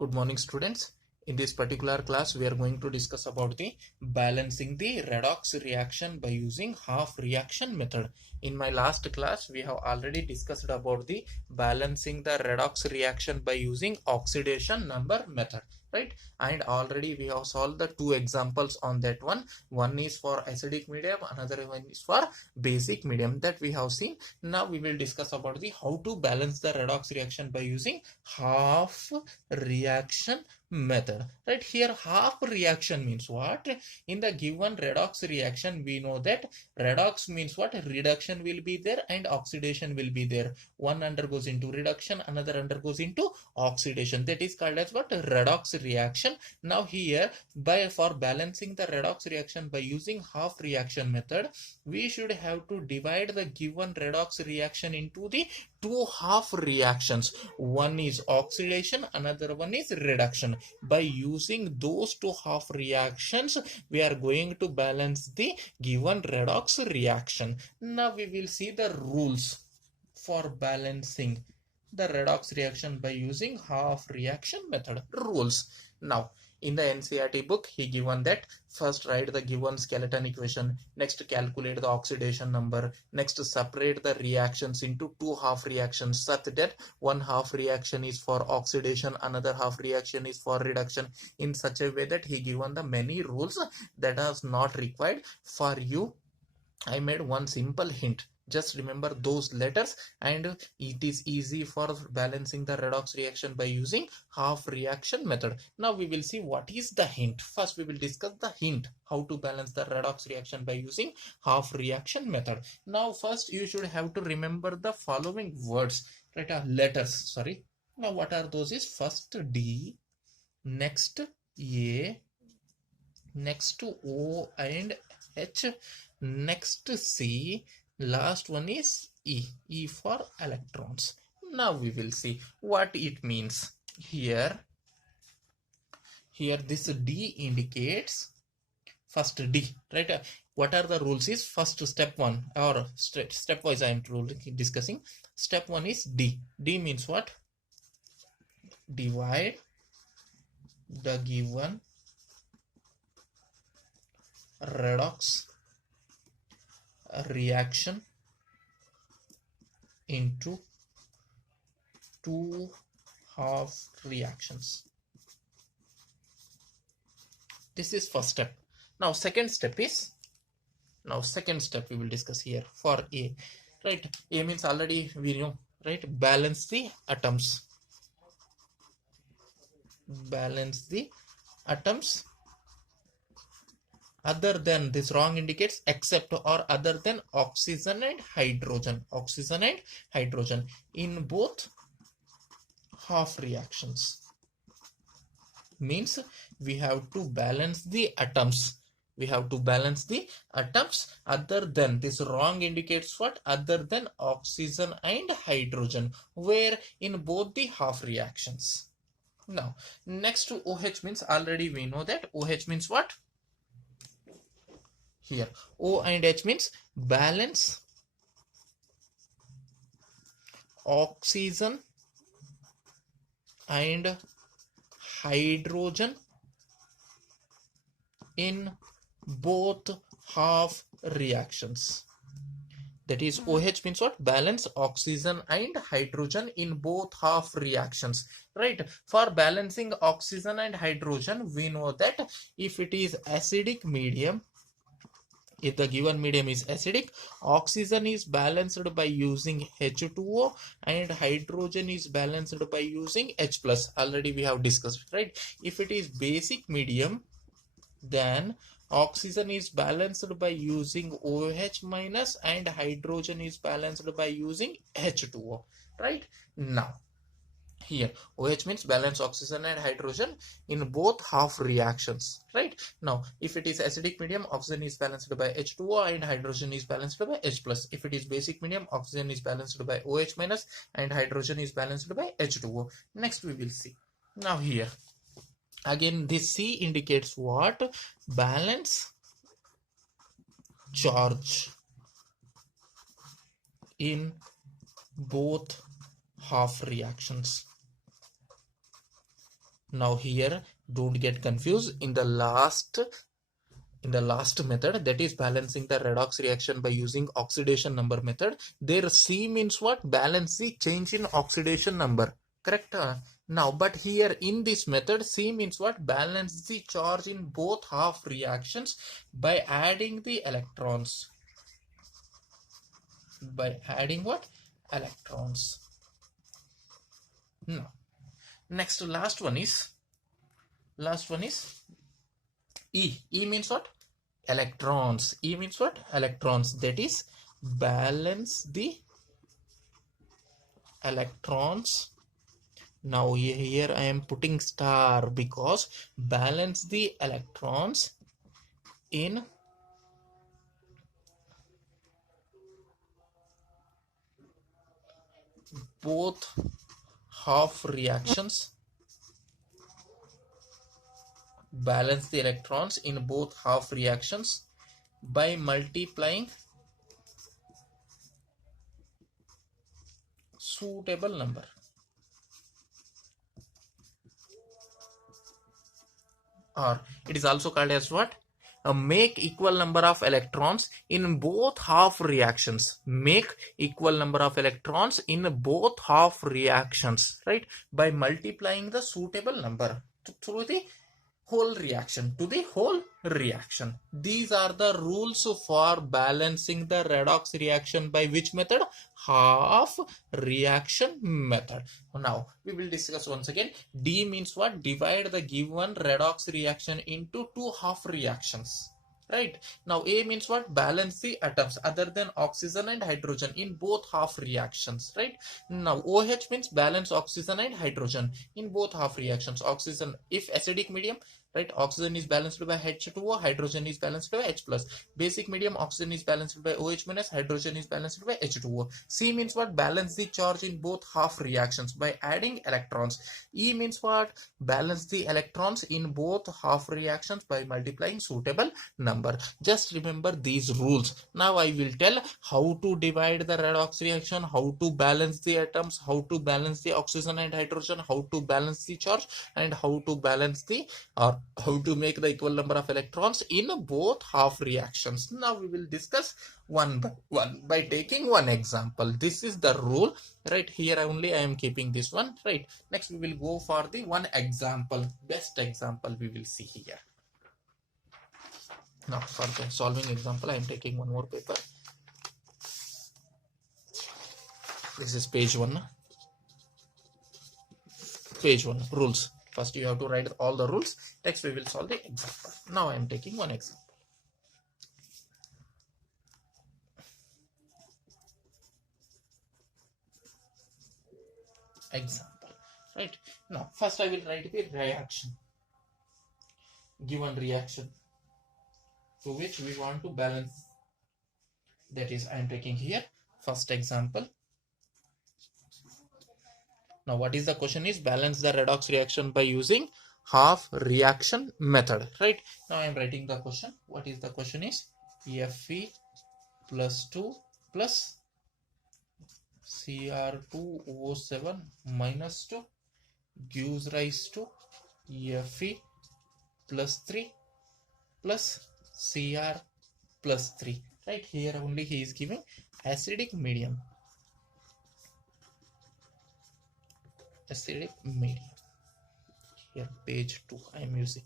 Good morning, students. In this particular class, we are going to discuss about the balancing the redox reaction by using half reaction method. In my last class, we have already discussed about the balancing the redox reaction by using oxidation number method, right? And already we have solved the two examples on that one. One is for acidic medium, another one is for basic medium that we have seen. Now we will discuss about the how to balance the redox reaction by using half reaction method. Right here, half reaction means what? In the given redox reaction, we know that redox means what? Reduction will be there and oxidation will be there. One undergoes into reduction, another undergoes into oxidation. That is called as what? Redox reaction. Now here, for balancing the redox reaction by using half reaction method, we should have to divide the given redox reaction into the two half reactions. One is oxidation, another one is reduction. By using those two half reactions, we are going to balance the given redox reaction. Now we will see the rules for balancing the redox reaction by using half reaction method. Rules. Now in the NCERT book, he given that first write the given skeleton equation, next calculate the oxidation number, next separate the reactions into two half reactions such that one half reaction is for oxidation, another half reaction is for reduction, in such a way that he given the many rules that are not required. For you, I made one simple hint. Just remember those letters and it is easy for balancing the redox reaction by using half reaction method. Now we will see what is the hint. First we will discuss the hint, how to balance the redox reaction by using half reaction method. Now first you should have to remember the following words, right? Letters, sorry. Now what are those? Is first D, next A, next O and H, next C, last one is E for electrons. Now we will see what it means. Here this D indicates first D, right? What are the rules is first step one, or stepwise I am discussing. Step one is D. D means what? Divide the given redox reaction into two half reactions. This is first step. Now second step we will discuss here for A, right? A means already we know, right? Balance the atoms. Balance the atoms other than, this wrong indicates except or other than oxygen and hydrogen. Oxygen and hydrogen in both half reactions. Means we have to balance the atoms. We have to balance the atoms other than, this wrong indicates what? Other than oxygen and hydrogen, where in both the half reactions. Now next to OH means already we know that OH means what? Here O and H means balance oxygen and hydrogen in both half reactions. That is OH means what? Balance oxygen and hydrogen in both half reactions, right? For balancing oxygen and hydrogen, we know that if it is acidic medium, if the given medium is acidic, oxygen is balanced by using H2O and hydrogen is balanced by using H+. Already we have discussed, right? If it is basic medium, then oxygen is balanced by using OH minus and hydrogen is balanced by using H2O, right? Now here OH means balance oxygen and hydrogen in both half reactions, right? Now if it is acidic medium, oxygen is balanced by H2O and hydrogen is balanced by H+. If it is basic medium, oxygen is balanced by OH minus and hydrogen is balanced by H2O. Next we will see. Now here again this C indicates what? Balance charge in both half reactions. Now here, don't get confused. In the last method, that is balancing the redox reaction by using oxidation number method, there C means what? Balance the change in oxidation number, correct? Now, but here in this method, C means what? Balance the charge in both half reactions by adding the electrons. By adding what? Electrons. Now, next, last one is E. E means what? Electrons. E means what? Electrons. That is balance the electrons. Now here I am putting star because balance the electrons in both half reactions. Balance the electrons in both half reactions by multiplying suitable number. Or it is also called as what? Make equal number of electrons in both half reactions. Make equal number of electrons in both half reactions, right? By multiplying the suitable number through the whole reaction to the whole reaction. These are the rules for balancing the redox reaction by which method? Half reaction method. Now we will discuss once again. D means what? Divide the given redox reaction into two half reactions. Right. Now A means what? Balance the atoms other than oxygen and hydrogen in both half reactions. Right. Now OH means balance oxygen and hydrogen in both half reactions. Oxygen, if acidic medium, right, oxygen is balanced by H2O, hydrogen is balanced by H plus. Basic medium, oxygen is balanced by OH minus, hydrogen is balanced by H2O. C means what? Balance the charge in both half reactions by adding electrons. E means what? Balance the electrons in both half reactions by multiplying suitable number. Just remember these rules. Now I will tell how to divide the redox reaction, how to balance the atoms, how to balance the oxygen and hydrogen, how to balance the charge, and how to balance the or how to make the equal number of electrons in both half reactions. Now we will discuss one by one by taking one example. This is the rule, right? Here only I am keeping this one, right? Next we will go for the one example, best example we will see here. Now for the solving example I am taking one more paper. This is page 1. Page 1 rules. First you have to write all the rules. Next we will solve the example. Now I am taking one example. Right. Now first I will write the reaction. Given reaction to which we want to balance. That is I am taking here first example. Now what is the question is balance the redox reaction by using half reaction method, right? Now I am writing the question. What is the question is? Fe plus 2 plus Cr2O7 minus 2 gives rise to Fe plus 3 plus Cr plus 3, right? Here only he is giving acidic medium. Acidic medium. Here page 2 I am using.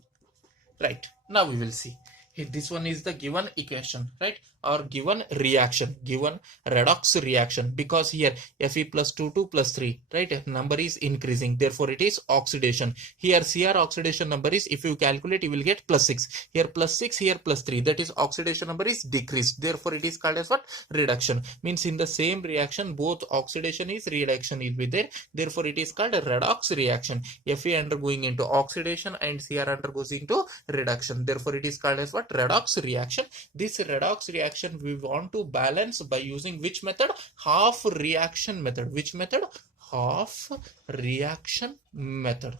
Right. Now we will see. Here, this one is the given equation, right? Or given reaction, given redox reaction, because here Fe plus 2 plus 3, right? Number is increasing, therefore it is oxidation. Here Cr oxidation number is, if you calculate, you will get plus 6. Here plus 6, here plus 3, that is oxidation number is decreased. Therefore it is called as what? Reduction. Means in the same reaction, both oxidation is reduction will be there. Therefore it is called a redox reaction. Fe undergoing into oxidation and Cr undergoes into reduction. Therefore it is called as what? Redox reaction. This redox reaction we want to balance by using which method? Half reaction method. Which method? Half reaction method.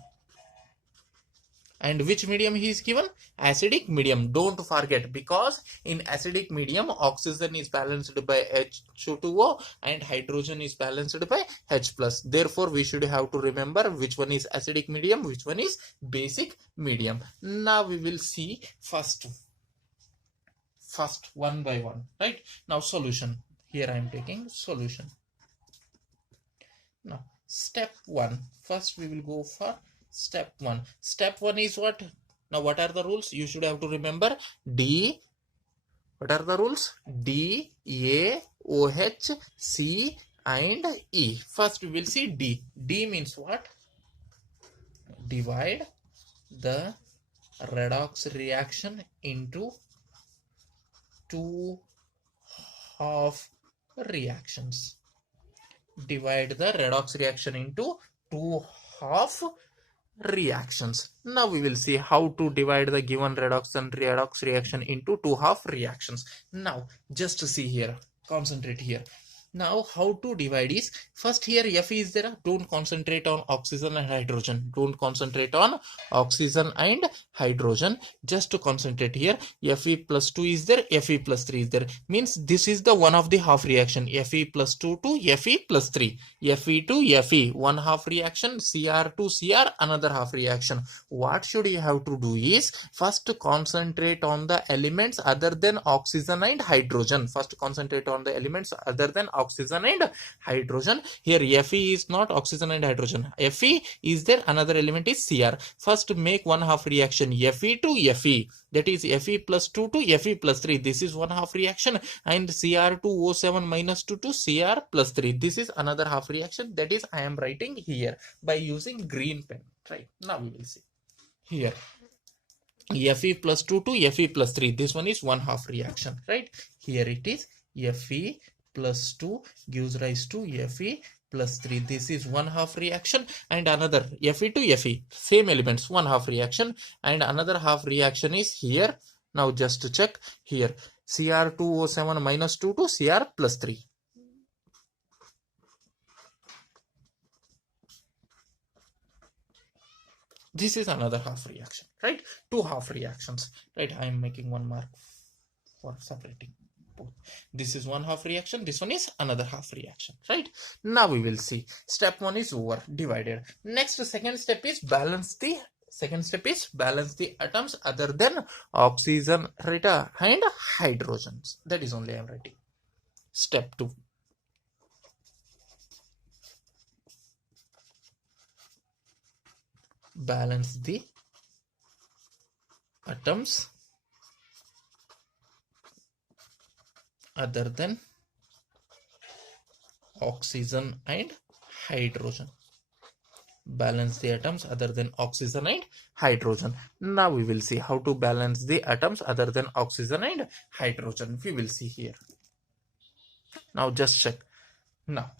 And which medium he is given? Acidic medium. Don't forget, because in acidic medium oxygen is balanced by H2O and hydrogen is balanced by H plus. Therefore we should have to remember which one is acidic medium, which one is basic medium. Now we will see first one by one, right? Now solution. Here I am taking solution. Now step 1. First we will go for step 1. Step 1 is what? Now what are the rules? You should have to remember D. What are the rules? D, A, OH, C and E. First we will see D. D means what? Divide the redox reaction into two half reactions. Divide the redox reaction into two half reactions. Now we will see how to divide the given redox reaction into two half reactions. Now just see here, concentrate here. Now how to divide is, first here Fe is there, don't concentrate on oxygen and hydrogen, don't concentrate on oxygen and hydrogen, just to concentrate here. Fe plus 2 is there, Fe plus 3 is there, means this is the one of the half reaction. Fe plus 2 to Fe plus 3, Fe to Fe, one half reaction, Cr to Cr, another half reaction. What should you have to do is, first concentrate on the elements other than oxygen and hydrogen. First concentrate on the elements other than oxygen and hydrogen. Here Fe is not oxygen and hydrogen, Fe is there, another element is Cr. First make one half reaction, Fe to Fe, that is Fe plus 2 to Fe plus 3, this is one half reaction, and Cr2O7 minus 2 to Cr plus 3, this is another half reaction, that is I am writing here by using green pen. Right, now we will see here Fe plus 2 to Fe plus 3, this one is one half reaction, right? Here it is Fe plus 2 gives rise to Fe plus 3, this is one half reaction, and another Fe to Fe, same elements, one half reaction, and another half reaction is here. Now just to check here, Cr2O7 minus 2 to Cr plus 3. This is another half reaction, right? Two half reactions, right? I am making one mark for separating both. This is one half reaction, this one is another half reaction, right? Now we will see step 1 is over, divided. Next, second step is balance the atoms other than oxygen, right, and hydrogens. That is only I am writing. Step 2. Balance the atoms other than oxygen and hydrogen. Balance the atoms other than oxygen and hydrogen. Now we will see how to balance the atoms other than oxygen and hydrogen. We will see here. Now just check. Now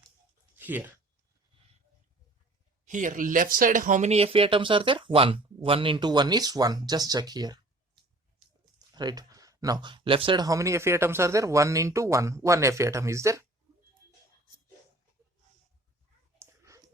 here left side, how many Fe atoms are there? 1. 1 into 1 is 1. Just check here. Right. Now left side, how many Fe atoms are there? 1 into 1. 1 Fe atom is there.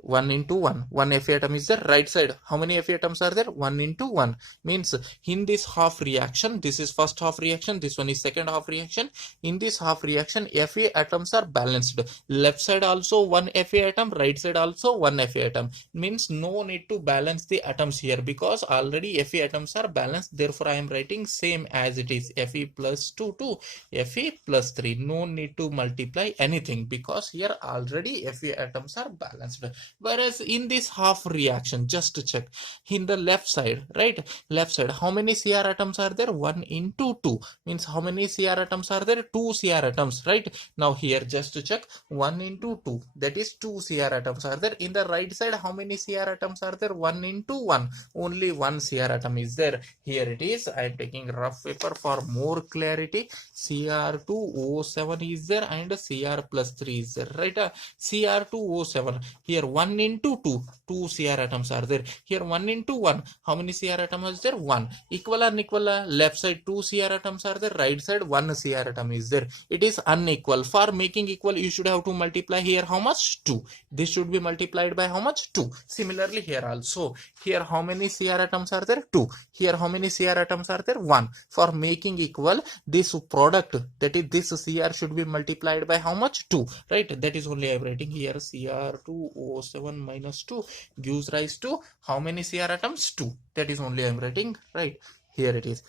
1 into 1. 1 Fe atom is there. Right side, how many Fe atoms are there? 1 into 1. Means in this half reaction, this is first half reaction, this one is second half reaction. In this half reaction, Fe atoms are balanced. Left side also 1 Fe atom, right side also 1 Fe atom. Means no need to balance the atoms here, because already Fe atoms are balanced. Therefore I am writing same as it is, Fe plus 2 to Fe plus 3. No need to multiply anything, because here already Fe atoms are balanced. Whereas in this half reaction, just to check, in the left side, right, left side, how many Cr atoms are there? 1 into 2. Means how many Cr atoms are there? 2 Cr atoms, right? Now here just to check, 1 into 2, that is 2 Cr atoms are there. In the right side, how many Cr atoms are there? 1 into 1, only 1 Cr atom is there. Here it is, I am taking rough paper for more clarity. Cr2O7 is there and Cr plus 3 is there, right? Cr2O7, here 1 into 2, 2 Cr atoms are there. Here 1 into 1, how many Cr atoms is there? 1. Equal or unequal? Left side 2 Cr atoms are there, right side 1 Cr atom is there. It is unequal. For making equal, you should have to multiply here how much? 2. This should be multiplied by how much? 2. Similarly here also. Here how many Cr atoms are there? 2. Here how many Cr atoms are there? 1. For making equal, this product, that is this Cr, should be multiplied by how much? 2. Right? That is only I am writing here. Cr2O7 minus 2 gives rise to how many Cr atoms? 2. That is only I am writing. Right? Here it is.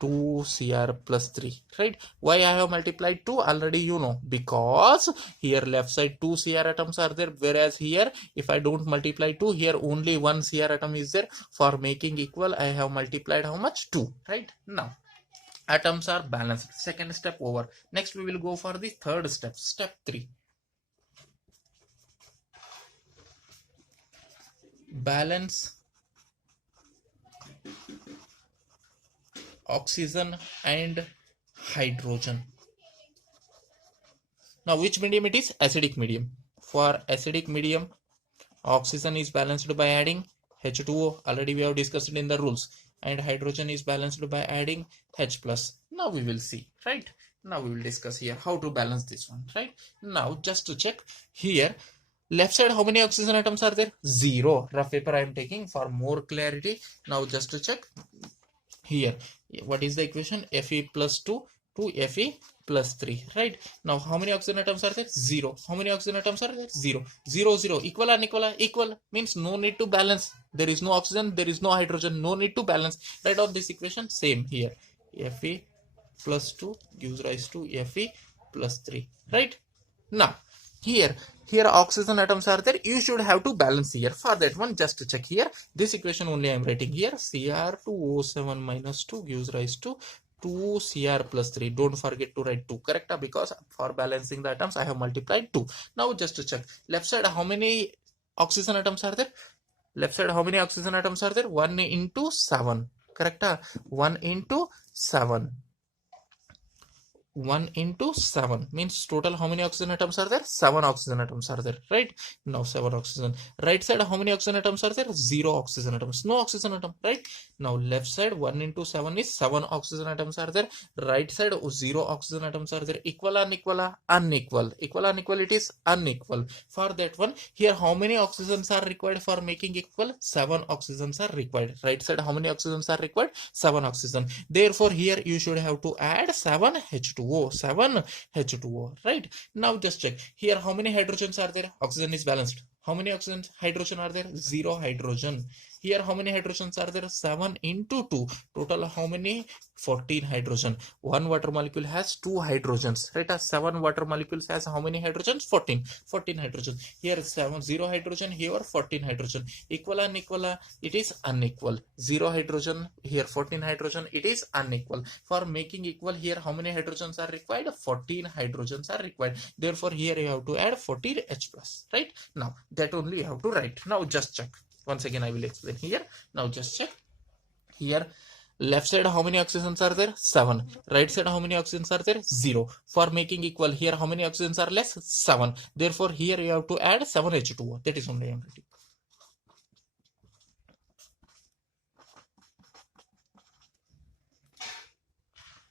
2 Cr plus 3, right? Why I have multiplied 2? Already you know, because here left side 2 Cr atoms are there, whereas here if I don't multiply 2, here only 1 Cr atom is there. For making equal, I have multiplied how much? 2, right? Now atoms are balanced. Second step over. Next we will go for the third step, step 3. Balance oxygen and hydrogen. Now which medium it is? Acidic medium. For acidic medium, oxygen is balanced by adding H2O. Already we have discussed it in the rules. And hydrogen is balanced by adding H+. Now we will see, right? Now we will discuss here how to balance this one, right? Now just to check here, left side how many oxygen atoms are there? 0. Rough paper I am taking for more clarity. Now just to check here, what is the equation? Fe plus 2 to Fe plus 3, right? Now how many oxygen atoms are there? 0. How many oxygen atoms are there? 0. 0, 0. Equal or unequal? Equal. Means no need to balance. There is no oxygen, there is no hydrogen, no need to balance. Write out this equation. Same here. Fe plus 2 gives rise to Fe plus 3, right? Now here oxygen atoms are there, you should have to balance here. For that one, just to check here, this equation only I am writing here. Cr2O7 minus 2 gives rise to 2 Cr plus 3. Don't forget to write 2, correct? Because for balancing the atoms I have multiplied 2. Now just to check, left side how many oxygen atoms are there? Left side how many oxygen atoms are there? 1 into 7, correct? 1 into 7. 1 into 7 means total how many oxygen atoms are there? 7 oxygen atoms are there, right? Now 7 oxygen. Right side how many oxygen atoms are there? 0 oxygen atoms. No oxygen atom, right? Now left side 1 into 7 is 7 oxygen atoms are there. Right side 0 oxygen atoms are there. Equal or unequal? Unequal. Equal or unequal? It is unequal. For that one, here how many oxygens are required for making equal? 7 oxygens are required. Right side how many oxygens are required? 7 oxygen. Therefore here you should have to add 7 H2O. 7 H2O, right? Now just check here how many hydrogens are there? Oxygen is balanced. How many oxygen hydrogen are there? 0 hydrogen. Here how many hydrogens are there? 7 into 2. Total how many? 14 hydrogen. One water molecule has 2 hydrogens, right? 7 water molecules has how many hydrogens? 14. 14 hydrogen. Here 0 hydrogen, here 14 hydrogen. Equal or unequal? It is unequal. 0 hydrogen, here 14 hydrogen, it is unequal. For making equal, here how many hydrogens are required? 14 hydrogens are required. Therefore here you have to add 14 H+, right? Now that only you have to write. Now just check. Once again I will explain here. Now just check here. Left side how many oxygens are there? 7. Right side how many oxygens are there? 0. For making equal, here how many oxygens are less? 7. Therefore here you have to add 7 H2O. That is only I am writing.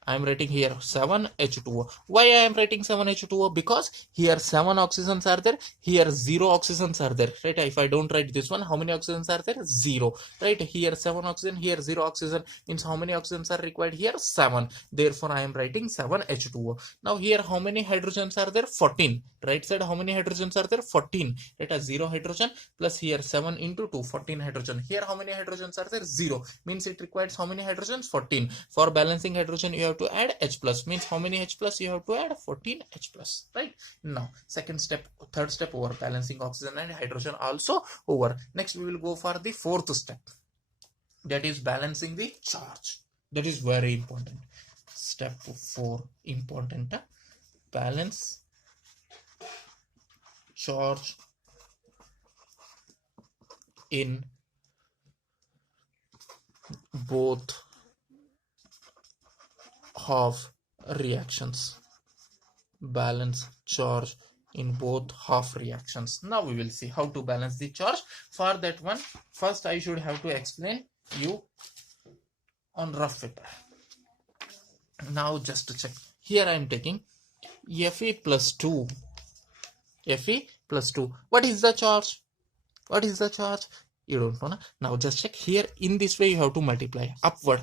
I am writing here 7 H2O. Why I am writing 7 H2O? Because here 7 oxygens are there, here 0 oxygens are there, right? If I don't write this one, how many oxygens are there? 0, right? Here 7 oxygen, here 0 oxygen, means how many oxygens are required? Here 7. Therefore I am writing 7 H2O. Now here how many hydrogens are there? 14. Right side how many hydrogens are there? 14. Right? 0 hydrogen plus here 7 into 2, 14 hydrogen. Here how many hydrogens are there? 0. Means it requires how many hydrogens? 14. For balancing hydrogen you have to add H+, means how many H+? You have to add 14 H+, right? Now second step, third step over. Balancing oxygen and hydrogen also over. Next we will go for the fourth step, that is balancing the charge. That is very important. Step 4 important. Balance charge in both half reactions. Balance charge in both half reactions. Now we will see how to balance the charge. For that one, first I should have to explain you on rough paper. Now just to check, here I am taking Fe plus 2. Fe plus 2. What is the charge? What is the charge? You don't know. Na? Now just check here. In this way you have to multiply upward.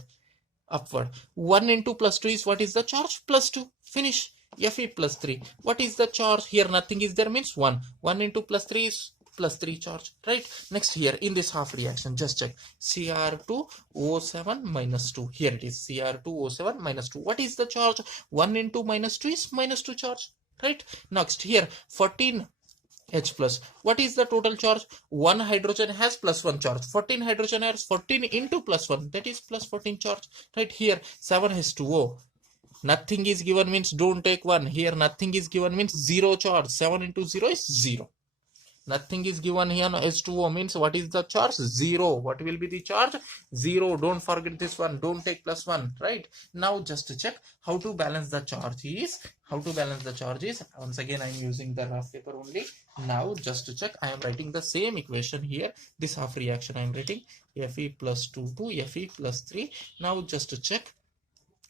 1 into plus 2 is what is the charge? Plus 2. Finish. Fe plus 3. What is the charge? Here nothing is there, means 1. 1 into plus 3 is plus 3 charge, right? Next, here in this half reaction, just check Cr2O7 minus 2. Here it is Cr2O7 minus 2. What is the charge? 1 into minus 2 is minus 2 charge, right? Next, here 14 H plus. What is the total charge? One hydrogen has plus 1 charge. 14 hydrogen has 14 into plus 1. That is plus 14 charge. Right here 7 H2O. Nothing is given means don't take 1. Here nothing is given means 0 charge. 7 into 0 is 0. Nothing is given here. H2O means what is the charge? 0. What will be the charge? 0. Don't forget this one. Don't take plus 1. Right. Now just to check how to balance the charge is. Once again I am using the rough paper only. Now just to check, I am writing the same equation here. This half reaction I am writing Fe plus 2 to Fe plus 3. Now just to check.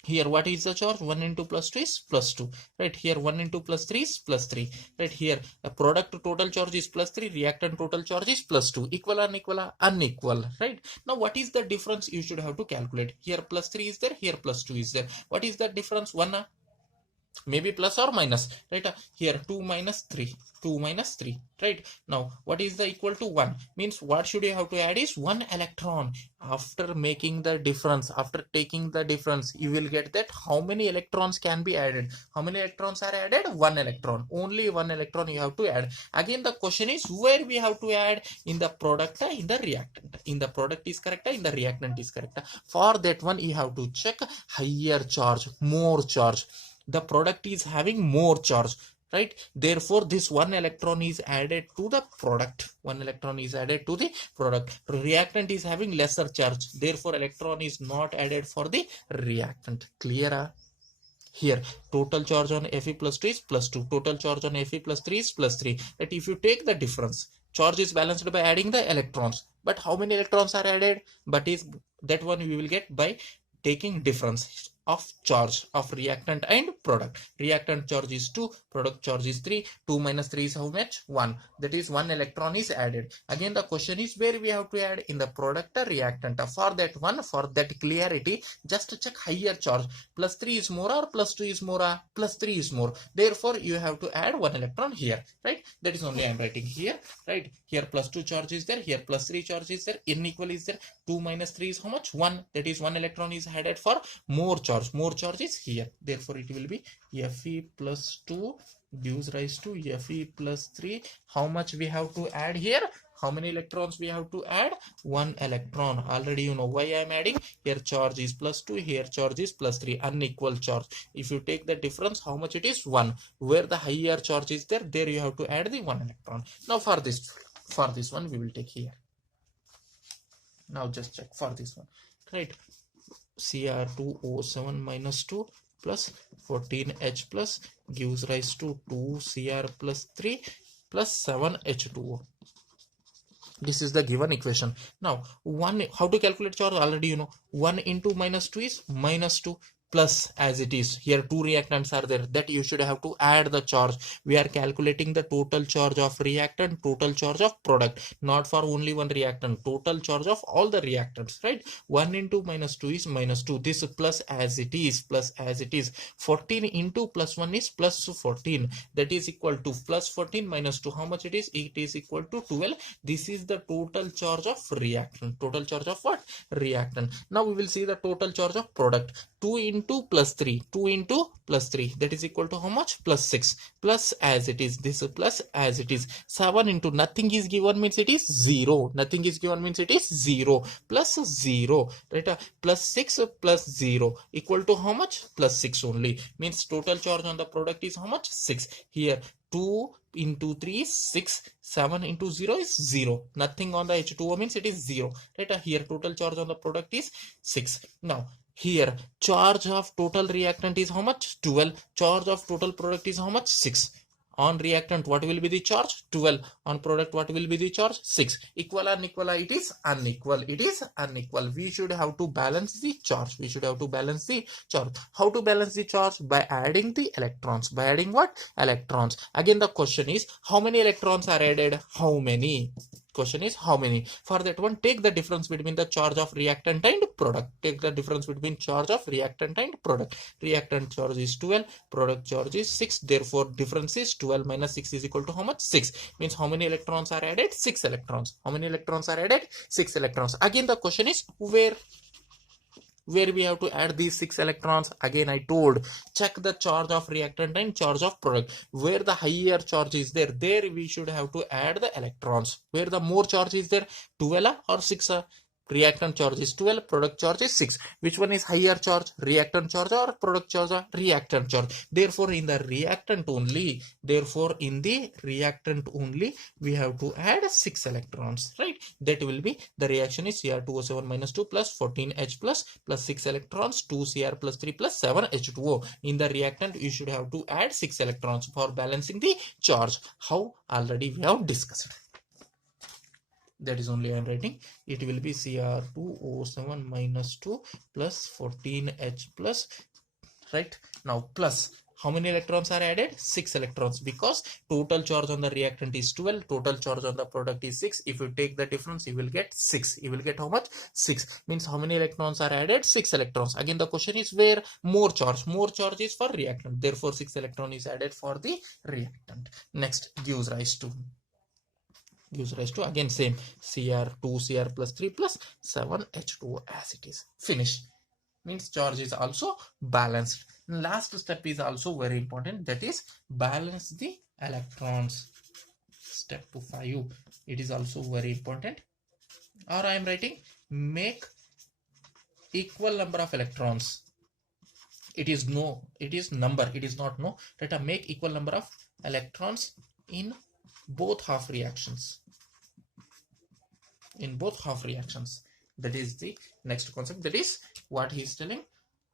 Here what is the charge? 1 into plus 2 is plus 2, right? Here 1 into plus 3 is plus 3, right? Here a product total charge is plus 3, reactant total charge is plus 2. Equal, unequal, right? Now what is the difference? You should have to calculate. Here plus 3 is there, here plus 2 is there. What is the difference? 1, maybe plus or minus, right? Here 2 minus 3, right? Now what is the equal to 1? Means what should you have to add is 1 electron. After making the difference, after taking the difference, you will get that how many electrons can be added. How many electrons are added? 1 electron. Only 1 electron you have to add. Again the question is where we have to add? In the product, in the reactant. In the product is correct, in the reactant is correct. For that one you have to check higher charge, more charge. The product is having more charge, right? Therefore this 1 electron is added to the product. 1 electron is added to the product. Reactant is having lesser charge, therefore electron is not added for the reactant. Clear? Here total charge on Fe plus 2 is plus 2, total charge on Fe plus 3 is plus 3. That if you take the difference, charge is balanced by adding the electrons. But how many electrons are added? But is that one we will get by taking difference of charge of reactant and product. Reactant charge is 2, product charge is 3. 2 minus 3 is how much? 1. That is 1 electron is added. Again the question is where we have to add? In the product or reactant. For that one, for that clarity, just to check higher charge. Plus 3 is more or plus 2 is more? Plus 3 is more. Therefore you have to add 1 electron here, right? That is only I am writing here, right? Here plus 2 charge is there, here plus 3 charge is there, unequal is there. 2 minus 3 is how much? 1. That is 1 electron is added for more charge. More charge is here, therefore it will be Fe plus 2 gives rise to Fe plus 3. How much we have to add here? How many electrons we have to add? 1 electron. Already you know why I am adding. Here charge is plus 2, here charge is plus 3. Unequal charge. If you take the difference, how much it is? 1. Where the higher charge is there, there you have to add the 1 electron. Now for this one we will take here. Now just check for this one, right? Cr2O7 minus 2 plus 14H plus gives rise to 2Cr plus 3 plus 7H2O. This is the given equation. Now, how to calculate charge? Already you know. 1 into minus 2 is minus 2. Plus as it is. Here 2 reactants are there. That you should have to add the charge. We are calculating the total charge of reactant, total charge of product. Not for only one reactant. Total charge of all the reactants, right? 1 into minus 2 is minus 2. This plus as it is. 14 into plus 1 is plus 14. That is equal to plus 14 minus 2. How much it is? It is equal to 12. This is the total charge of reactant. Total charge of what? Reactant. Now we will see the total charge of product. 2 into plus 3, 2 into plus 3, that is equal to how much? Plus 6. Plus as it is, this is plus as it is. 7 into nothing is given means it is 0. Nothing is given means it is 0. Plus 0, right? Plus 6 plus 0 equal to how much? Plus 6 only. Means total charge on the product is how much? 6. Here 2 into 3 is 6. 7 into 0 is 0. Nothing on the H2O means it is 0. Right? Here total charge on the product is 6. Now here charge of total reactant is how much? 12. Charge of total product is how much? 6. On reactant, what will be the charge? 12. On product, what will be the charge? 6. Equal, unequal? It is unequal. It is unequal. We should have to balance the charge. We should have to balance the charge. How to balance the charge? By adding the electrons. By adding what? Electrons. Again, the question is, how many electrons are added? How many? Question is how many. For that one, take the difference between the charge of reactant and product. Take the difference between charge of reactant and product. Reactant charge is 12, product charge is 6. Therefore, difference is 12 minus 6 is equal to how much? 6. Means how many electrons are added? 6 electrons. How many electrons are added? 6 electrons. Again, the question is where we have to add these 6 electrons. Again, I told, check the charge of reactant and charge of product. Where the higher charge is there we should have to add the electrons. Where the more charge is there, 12 or 6? Reactant charge is 12, product charge is 6. Which one is higher charge? Reactant charge or product charge? Or reactant charge. Therefore, in the reactant only, we have to add 6 electrons, right? That will be, the reaction is Cr2O7 minus 2 plus 14H plus 6 electrons, 2Cr plus 3 plus 7H2O. In the reactant, you should have to add 6 electrons for balancing the charge. How? Already we have discussed. That is only I am writing. It will be Cr2O7 minus 2 plus 14H plus, right? Now plus, how many electrons are added? 6 electrons, because total charge on the reactant is 12, total charge on the product is 6. If you take the difference, you will get 6. You will get how much? 6. Means how many electrons are added? 6 electrons. Again, the question is where? More charge. More charge is for reactant. Therefore, 6 electron is added for the reactant. Next, gives rise to again same Cr2Cr plus 3 plus 7H2O as it is. Finish. Means charge is also balanced. Last step is also very important, that is balance the electrons. Step 5. It is also very important. Or I am writing make equal number of electrons. It is no, it is number, it is not no. Let us make equal number of electrons in both half reactions. In both half reactions. That is the next concept. That is what he is telling.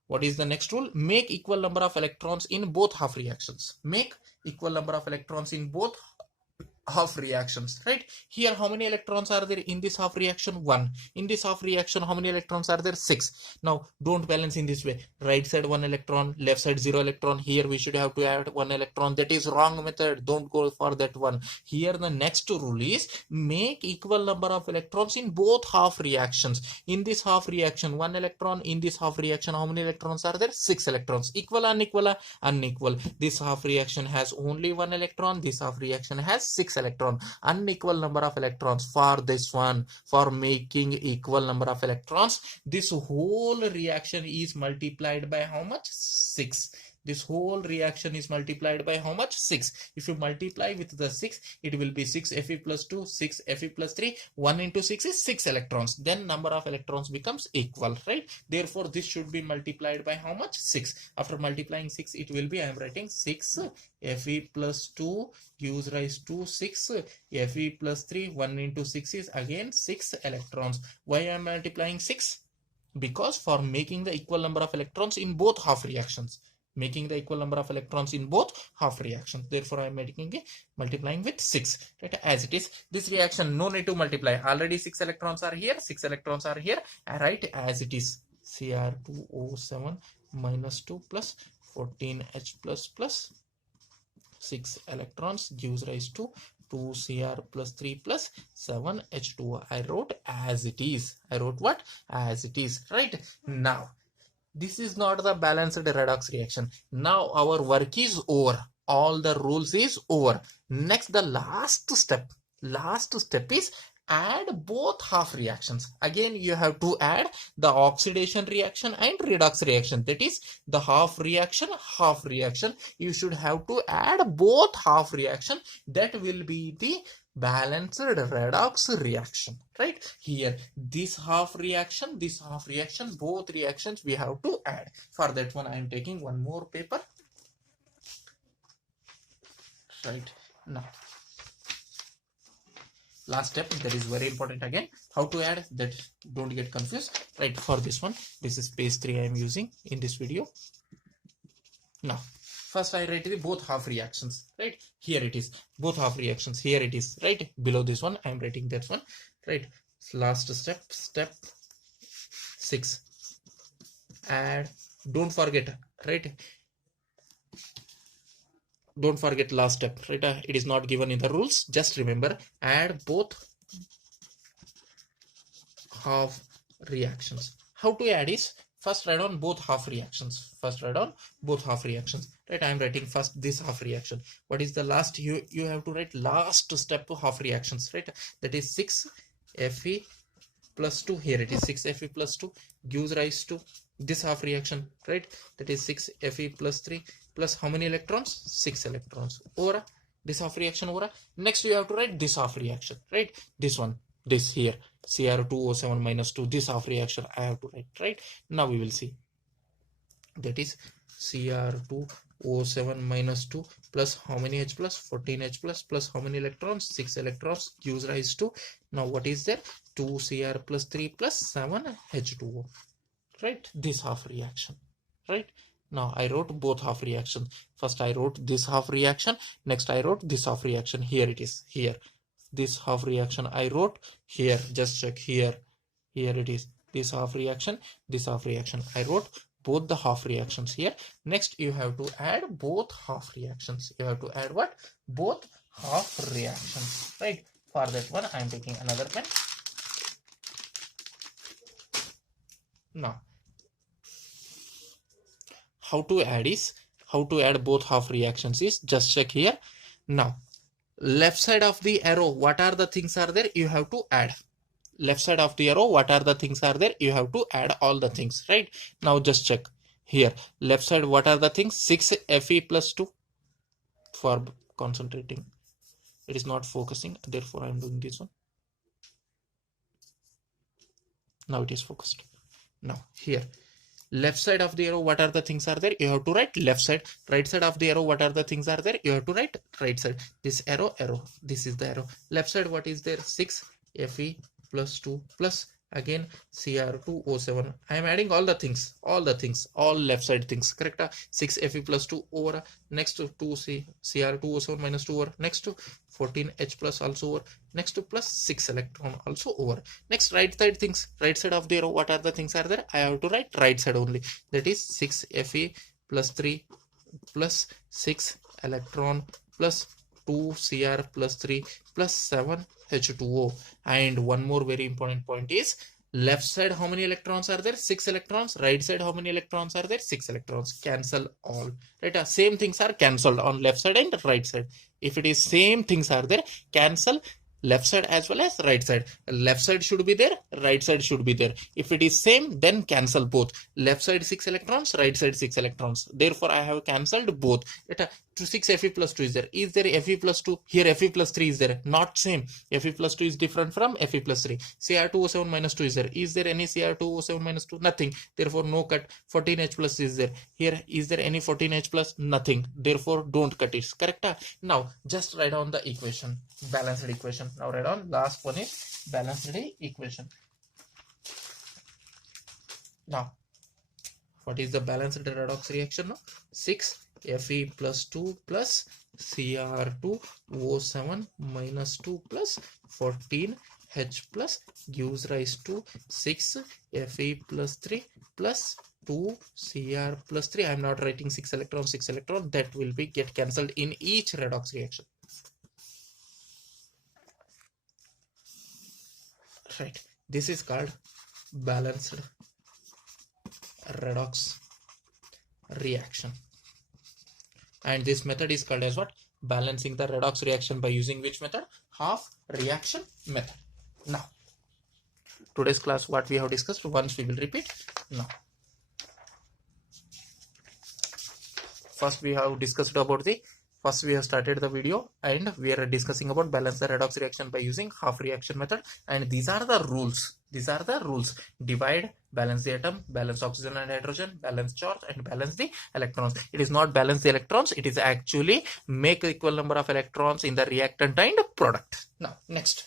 What is the next rule? Make equal number of electrons in both half reactions. Make equal number of electrons in both half reactions, right? Here, how many electrons are there in this half reaction? 1. In this half reaction, how many electrons are there? 6. Now, don't balance in this way. Right side 1 electron, left side 0 electron. Here, we should have to add 1 electron. That is wrong method. Don't go for that one. Here, the next rule is make equal number of electrons in both half reactions. In this half reaction, 1 electron. In this half reaction, how many electrons are there? 6 electrons. Equal, unequal? Unequal. This half reaction has only 1 electron. This half reaction has 6 electron. Unequal number of electrons. For this one, for making equal number of electrons, this whole reaction is multiplied by how much? 6. This whole reaction is multiplied by how much? 6. If you multiply with the 6, it will be 6 Fe plus 2, 6 Fe plus 3. 1 into 6 is 6 electrons. Then number of electrons becomes equal, right? Therefore, this should be multiplied by how much? 6. After multiplying 6, it will be, I am writing 6 Fe plus 2 gives rise to 6 Fe plus 3. 1 into 6 is again 6 electrons. Why I am multiplying 6? Because for making the equal number of electrons in both half reactions. Making the equal number of electrons in both half reactions. Therefore, I am making a multiplying with 6. Right? As it is. This reaction, no need to multiply. Already 6 electrons are here. 6 electrons are here. Right? As it is. Cr2O7 minus 2 plus 14H plus 6 electrons gives rise to 2Cr plus 3 plus 7H2O. I wrote as it is. I wrote what? As it is. Right? Now, this is not the balanced redox reaction. Now our work is over. All the rules is over. Next, the last step. Last step is add both half reactions. Again, you have to add the oxidation reaction and redox reaction. That is the half reaction. You should have to add both half reaction. That will be the balanced redox reaction, right? Here, this half reaction, both reactions we have to add. For that one, I am taking one more paper. Right now, last step, that is very important again. How to add that, don't get confused. Right, for this one, this is page 3 I am using in this video. Now, first I write the both half reactions, right? Here it is, both half reactions, here it is, right? Below this one I am writing that one, right? Last step, step 6, add, don't forget, right? Don't forget last step, right? It is not given in the rules, just remember, add both half reactions. How to add is, first write on both half reactions, first write on both half reactions, right? I am writing first this half reaction. What is the last? You have to write last step to half reactions, right? That is 6 Fe plus 2, here it is 6 Fe plus 2 gives rise to this half reaction, right? That is 6 Fe plus 3 plus how many electrons? 6 electrons over this half reaction over. Next you have to write this half reaction, right? This one, this here, Cr2O7 minus 2, this half reaction I have to write, right? Now we will see, that is Cr2O7 minus 2 plus how many H plus? 14 H plus how many electrons? 6 electrons gives rise to, now what is there? 2 Cr plus 3 plus 7 H2O, right? This half reaction, right? Now I wrote both half reactions. First I wrote this half reaction, next I wrote this half reaction. Here it is, here this half reaction I wrote here, just check here, here it is, this half reaction, this half reaction I wrote both the half reactions here. Next you have to add both half reactions. You have to add what? Both half reactions, right? For that one I am taking another pen. Now how to add both half reactions is, just check here. Now left side of the arrow, what are the things are there? You have to add. Left side of the arrow, what are the things are there? You have to add all the things, right? Now just check here, left side, what are the things? 6 Fe plus 2. For concentrating, it is not focusing, therefore I am doing this one. Now it is focused. Now here, left side of the arrow, what are the things are there? You have to write left side. Right side of the arrow, what are the things are there? You have to write right side. This arrow, this is the arrow. Left side, what is there? 6 Fe plus 2 plus again Cr2O7. I am adding all the things, all left side things, correct? 6 Fe plus 2 over, next to 2 Cr2O7 minus 2 over, next to 14 H plus also over, next to plus 6 electron also over. Next right side things, right side of the arrow, what are the things are there? I have to write right side only, that is 6 Fe plus 3 plus 6 electron plus 2 Cr plus 3 plus 7 H2O. And one more very important point is, left side how many electrons are there? 6 electrons. Right side how many electrons are there? 6 electrons. Cancel all, right? Same things are cancelled on left side and right side. If it is same things are there, cancel left side as well as right side. Left side should be there, right side should be there. If it is same, then cancel both. Left side 6 electrons, right side 6 electrons. Therefore I have cancelled both. To 6 Fe plus 2 is there. Is there Fe plus 2? Here Fe plus 3 is there. Not same. Fe plus 2 is different from Fe plus 3. Cr2O7 minus 2 is there. Is there any Cr2O7 minus 2? Nothing. Therefore no cut. 14H plus is there. Here is there any 14H plus? Nothing. Therefore don't cut it. Correct? Now just write down the equation. Balanced equation. Now write down last one is balanced equation. Now what is the balanced redox reaction now? 6 Fe plus 2 plus Cr2O7 minus 2 plus 14 H plus gives rise to 6 Fe plus 3 plus 2 Cr plus 3. I am not writing 6 electrons, that will be get cancelled in each redox reaction. Right, this is called balanced redox reaction, and this method is called as what? Balancing the redox reaction by using which method? Half reaction method. Now today's class, what we have discussed, once we will repeat. Now first we have discussed about the we have started the video and we are discussing about balance the redox reaction by using half reaction method, and these are the rules. Divide, balance the atom, balance oxygen and hydrogen, balance charge, and balance the electrons. It is not balance the electrons, it is actually make equal number of electrons in the reactant and product. Now next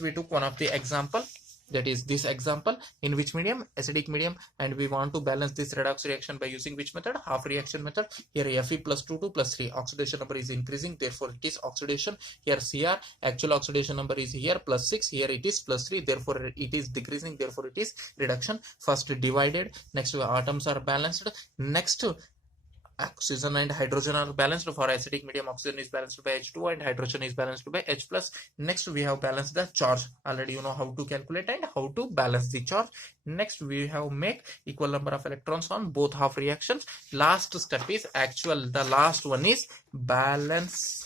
we took one of the example. That is this example. In which medium? Acidic medium. And we want to balance this redox reaction by using which method? Half reaction method. Here Fe plus 2 to plus 3. Oxidation number is increasing, therefore it is oxidation. Here Cr, actual oxidation number is here plus 6. Here it is plus 3. Therefore it is decreasing. Therefore it is reduction. First divided. Next atoms are balanced. Next oxygen and hydrogen are balanced. For acidic medium, oxygen is balanced by H2 and hydrogen is balanced by H plus. Next we have balanced the charge. Already you know how to calculate and how to balance the charge. Next we have make equal number of electrons on both half reactions. Last step is the last one is balance.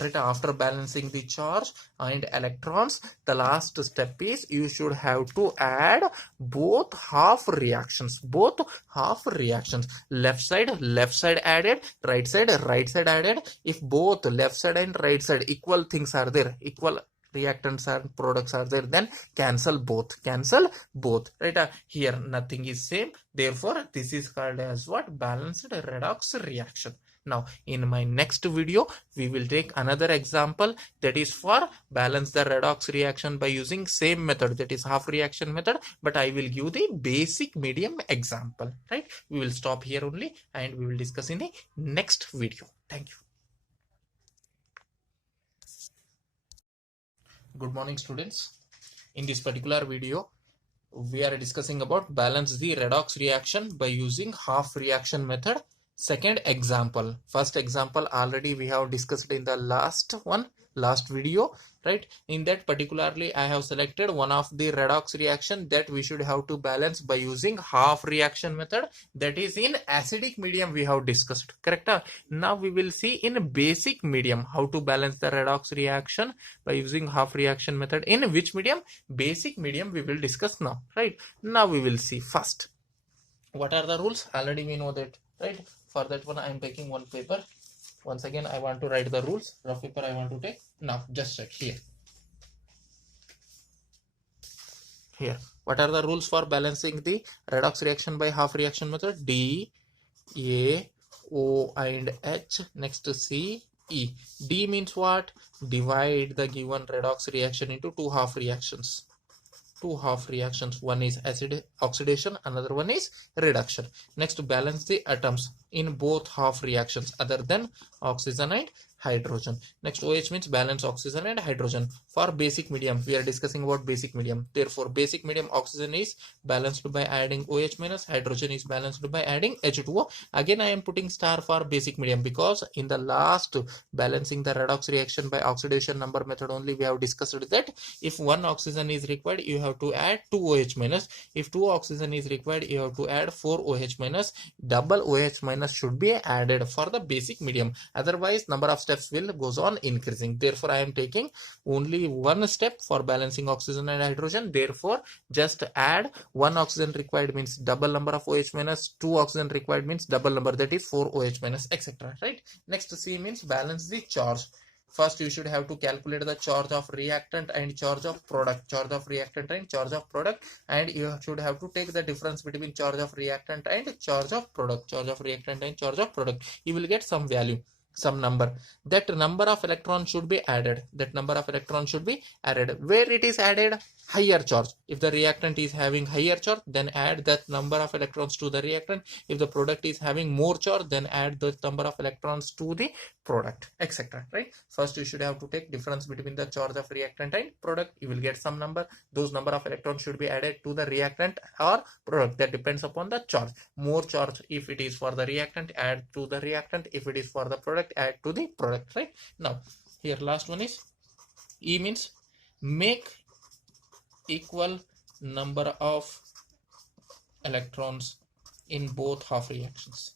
Right, after balancing the charge and electrons, the last step is you should have to add both half reactions. Left side added, right side added. If both left side and right side equal things are there, equal reactants and products are there, then cancel both. Right, here nothing is same, therefore this is called as what? Balanced redox reaction. Now in my next video we will take another example, that is for balance the redox reaction by using same method, that is half reaction method, but I will give the basic medium example. Right, we will stop here only and we will discuss in the next video. Thank you. Good morning students. In this particular video we are discussing about balance the redox reaction by using half reaction method. Second example. First example already we have discussed in the last video, right? In that particularly I have selected one of the redox reaction that we should have to balance by using half reaction method, that is in acidic medium we have discussed, correct? Now we will see in basic medium how to balance the redox reaction by using half reaction method. In which medium? Basic medium we will discuss now, right? Now we will see first what are the rules. Already we know that, right? For that one I am taking one paper. Once again I want to write the rules. Rough paper I want to take. Now just check here. What are the rules for balancing the redox reaction by half reaction method? D, A, O and H. Next C, E. D means what? Divide the given redox reaction into two half reactions. One is oxidation, another one is reduction. Next, balance the atoms in both half reactions other than oxygen and hydrogen. Next, OH means balance oxygen and hydrogen. For basic medium we are discussing about basic medium, therefore basic medium oxygen is balanced by adding OH minus, hydrogen is balanced by adding H2O. Again I am putting star for basic medium because in the last balancing the redox reaction by oxidation number method only we have discussed that if one oxygen is required you have to add 2 OH minus, if 2 oxygen is required you have to add 4 OH minus. Double OH minus should be added for the basic medium, otherwise number of steps will goes on increasing. Therefore I am taking only one step for balancing oxygen and hydrogen, therefore just add 1 oxygen required means double number of OH minus, 2 oxygen required means double number, that is 4 OH minus, etc. Right. Next C means balance the charge. First you should have to calculate the charge of reactant and charge of product, charge of reactant and charge of product, and you should have to take the difference between charge of reactant and charge of product, charge of reactant and charge of product. You will get some value, some number. That number of electrons should be added. Where it is added? Higher charge. If the reactant is having higher charge, then add that number of electrons to the reactant. If the product is having more charge, then add the number of electrons to the product, etc. Right? First you should have to take difference between the charge of reactant and product. You will get some number. Those number of electrons should be added to the reactant or product. That depends upon the charge. More charge if it is for the reactant, add to the reactant. If it is for the product, add to the product. Right? Now here last one is E means make equal number of electrons in both half reactions.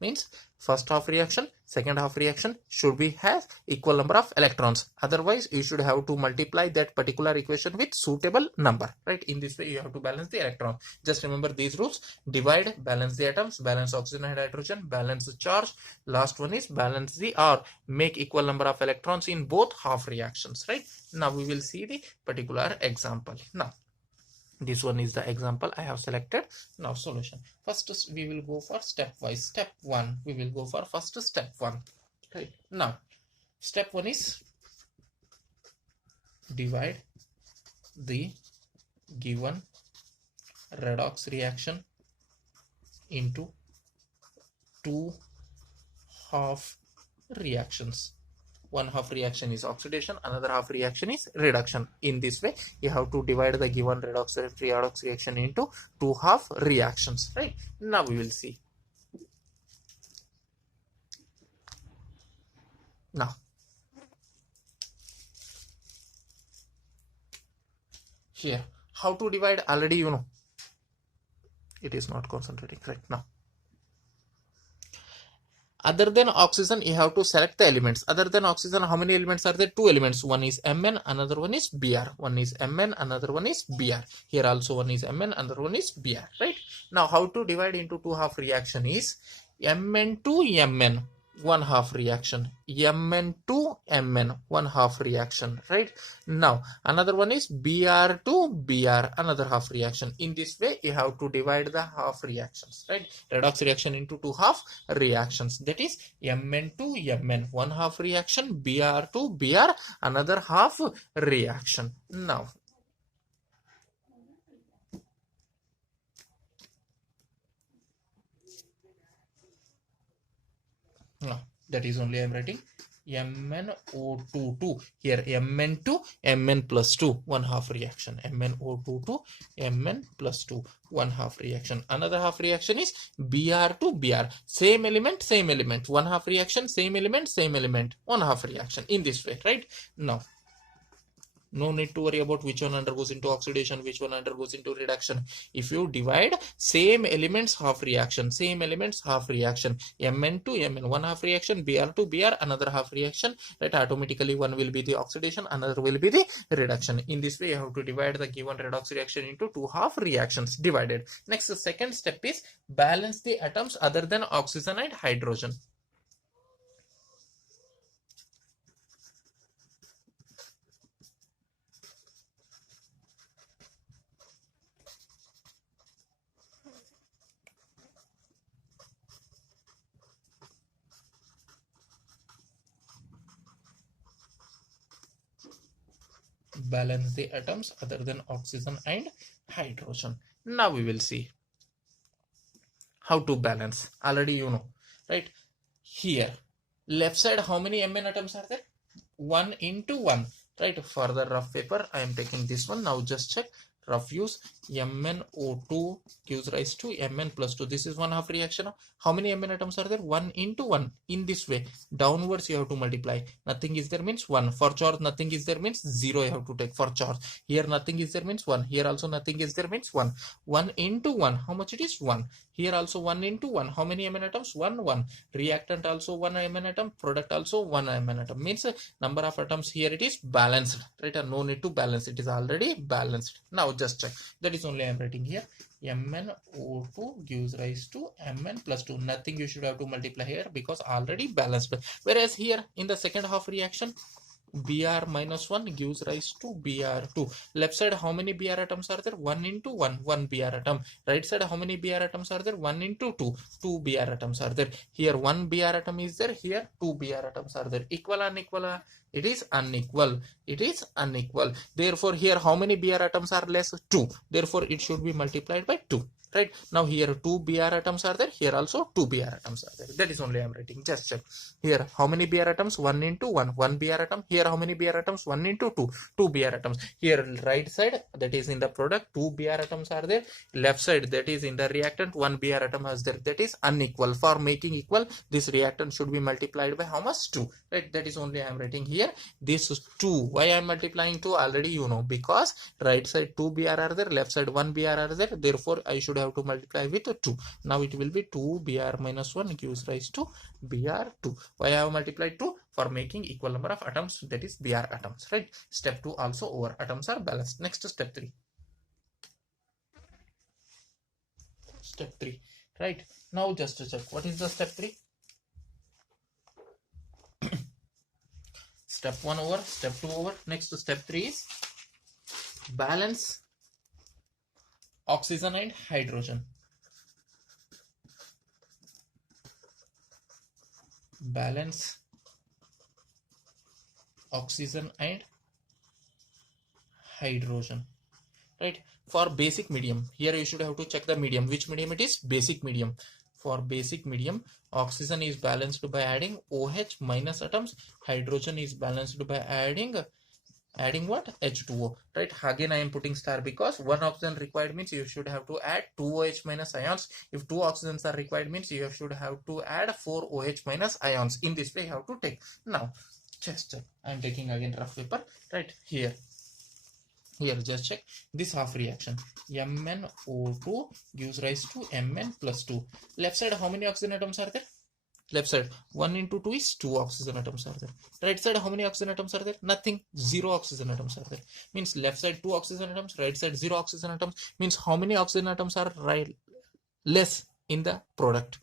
Means first half reaction, second half reaction should be have equal number of electrons, otherwise you should have to multiply that particular equation with suitable number. Right? In this way you have to balance the electron. Just remember these rules: divide, balance the atoms, balance oxygen and hydrogen, balance the charge. Last one is balance the or make equal number of electrons in both half reactions. Right? Now we will see the particular example. Now this one is the example I have selected. Now solution. First we will go for stepwise. Step 1 we will go for first step 1. Right? Now step 1 is divide the given redox reaction into two half reactions. One half reaction is oxidation, another half reaction is reduction. In this way, you have to divide the given redox reaction into two half reactions, right? Now we will see. Now, here, how to divide? Already you know. It is not concentrating right now. Other than oxygen, you have to select the elements. Other than oxygen, how many elements are there? Two elements. One is Mn, another one is Br. One is Mn, another one is Br. Here also one is Mn, another one is Br. Right? Now, how to divide into two half reaction is Mn to Mn, one half reaction. Mn to Mn, one half reaction. Right? Now, another one is Br to Br, another half reaction. In this way, you have to divide the half reactions. Right? Redox reaction into two half reactions, that is Mn to Mn, one half reaction, Br to Br, another half reaction. Now that is only I am writing MnO2 here, Mn to Mn plus 2, one half reaction, MnO2 to Mn plus 2, one half reaction. Another half reaction is Br to Br, same element, one half reaction, same element, one half reaction. In this way, right? Now, no need to worry about which one undergoes into oxidation, which one undergoes into reduction. If you divide same elements half reaction, Mn to Mn, one half reaction, Br to Br, another half reaction, right? Automatically one will be the oxidation, another will be the reduction. In this way, you have to divide the given redox reaction into two half reactions divided. Next, the second step is balance the atoms other than oxygen and hydrogen. Balance the atoms other than oxygen and hydrogen. Now we will see how to balance. Already you know, right? Here, left side, how many Mn atoms are there? 1 into 1, right? For the rough paper, I am taking this one. Now just check. Rough use, MnO2 gives rise to Mn plus 2. This is one half reaction. How many Mn atoms are there? 1 into 1. In this way, downwards you have to multiply. Nothing is there means 1. For charge, nothing is there means 0 you have to take for charge. Here nothing is there means 1. Here also nothing is there means 1. 1 into 1, how much it is? 1. Here also 1 into 1. How many Mn atoms? 1, 1. Reactant also 1 Mn atom. Product also 1 Mn atom. Means number of atoms here it is balanced. Right? And no need to balance. It is already balanced. Now just check. That is only I am writing here. MnO2 gives rise to Mn plus 2. Nothing you should have to multiply here because already balanced. Whereas here in the second half reaction, Br minus 1 gives rise to Br2. Left side, how many Br atoms are there? 1 into 1, 1 Br atom. Right side, how many Br atoms are there? 1 into 2, 2 Br atoms are there. Here 1 Br atom is there. Here 2 Br atoms are there. Equal, unequal? It is unequal. It is unequal. Therefore, here how many Br atoms are less? 2. Therefore, it should be multiplied by 2. Right? Now here 2 Br atoms are there. Here also 2 Br atoms are there. That is only I am writing. Just check. Here how many Br atoms? 1 into 1. 1 Br atom. Here how many Br atoms? 1 into 2. 2 Br atoms. Here right side, that is in the product, 2 Br atoms are there. Left side, that is in the reactant, 1 Br atom is there. That is unequal. For making equal, this reactant should be multiplied by how much? 2. Right? That is only I am writing here. This is 2. Why I am multiplying 2? Already you know. Because right side 2 Br are there. Left side 1 Br are there. Therefore, I should have to multiply with 2. Now it will be 2 Br minus 1 gives rise to Br2. Why I have multiplied 2? For making equal number of atoms, that is Br atoms, right? Step 2 also over. Atoms are balanced. Next, step 3. Step 3, right? Now just to check, what is the step 3? Step 1 over, step 2 over. Next, step 3 is balance oxygen and hydrogen. Balance oxygen and hydrogen, right? For basic medium, here you should have to check the medium, which medium it is, basic medium. For basic medium, oxygen is balanced by adding OH minus atoms, hydrogen is balanced by adding what, H2O, right? Again I am putting star because one oxygen required means you should have to add 2 OH minus ions. If 2 oxygens are required means you should have to add 4 OH minus ions. In this way you have to take. Now just I am taking again rough paper, right? Here just check this half reaction. MnO2 gives rise to Mn plus 2. Left side, how many oxygen atoms are there? Left side, 1 into 2 is 2 oxygen atoms are there. Right side, how many oxygen atoms are there? Nothing, 0 oxygen atoms are there. Means left side 2 oxygen atoms, right side 0 oxygen atoms. Means how many oxygen atoms are less in the product?